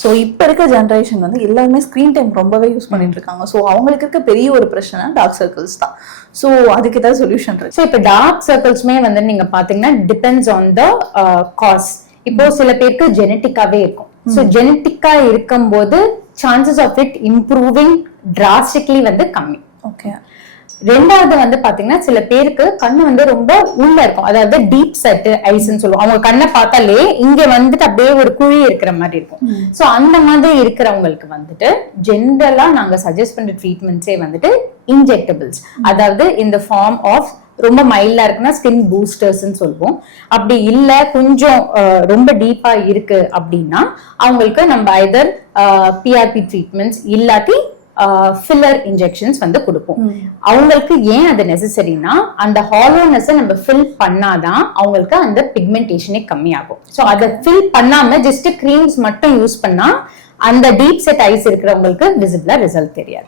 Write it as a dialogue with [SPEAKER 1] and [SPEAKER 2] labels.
[SPEAKER 1] So இப்போ இருக்க generation வந்து எல்லாருமே ஸ்க்ரீன் டைம் ரொம்பவே யூஸ் பண்ணிட்டு இருக்காங்க. ஸோ அவங்களுக்கு இருக்க பெரிய ஒரு பிரச்சனை டார்க் சர்க்கிள்ஸ் தான். ஸோ அதுக்கு ஏதாவது சொல்யூஷன் இருக்கு.
[SPEAKER 2] ஸோ இப்போ டார்க் சர்க்கிள்ஸ்மே வந்து நீங்க பாத்தீங்கன்னா டிபெண்ட்ஸ் ஆன் த காஸ் இப்போ சில பேருக்கு ஜெனட்டிக்காவே இருக்கும். ஸோ ஜெனட்டிக்கா இருக்கும்போது chances of it improving drastically வந்து கம்மி.
[SPEAKER 1] ஓகே
[SPEAKER 2] ரெண்டாவது வந்து பாத்தீங்கன்னா சில பேருக்கு கண்ணு வந்து ரொம்ப உள்ள இருக்கும். அதாவது டீப் செட் ஐஸ்ன்னு சொல்லுவோம். அவங்க கண்ணை பார்த்தாலே இங்க வந்துட்டு அப்படியே ஒரு குழி இருக்கிற மாதிரி இருக்கும். சோ அந்த மாதிரி இருக்கிறவங்களுக்கு வந்துட்டு ஜென்ரலா நாங்க சஜஸ்ட் பண்ற ட்ரீட்மெண்ட்ஸே வந்துட்டு இன்ஜெக்டபிள்ஸ் அதாவது இந்த ஃபார்ம் ஆஃப் ரொம்ப மைல்டா இருக்குன்னா ஸ்கின் பூஸ்டர்ஸ்னு சொல்லுவோம். அப்படி இல்ல கொஞ்சம் ரொம்ப டீப்பா இருக்கு அப்படின்னா அவங்களுக்கு நம்ம ஐதர் பிஆர்பி ட்ரீட்மெண்ட்ஸ் இல்லாட்டி ஃபில்லர் இன்ஜெக்ஷன்ஸ் வந்து கொடுப்போம். அவங்களுக்கு ஏன் அது நெசசரினா அந்த ஹாலோனஸ் நம்ம ஃபில் பண்ணாதான் அவங்களுக்கு அந்த பிக்மெண்டேஷனே கம்மியாகும். ஸோ அதை ஃபில் பண்ணாம ஜஸ்ட் க்ரீம்ஸ் மட்டும் யூஸ் பண்ணா அந்த டீப் செட் ஐஸ் இருக்கிறவங்களுக்கு விசிபிளா ரிசல்ட் தெரியாது.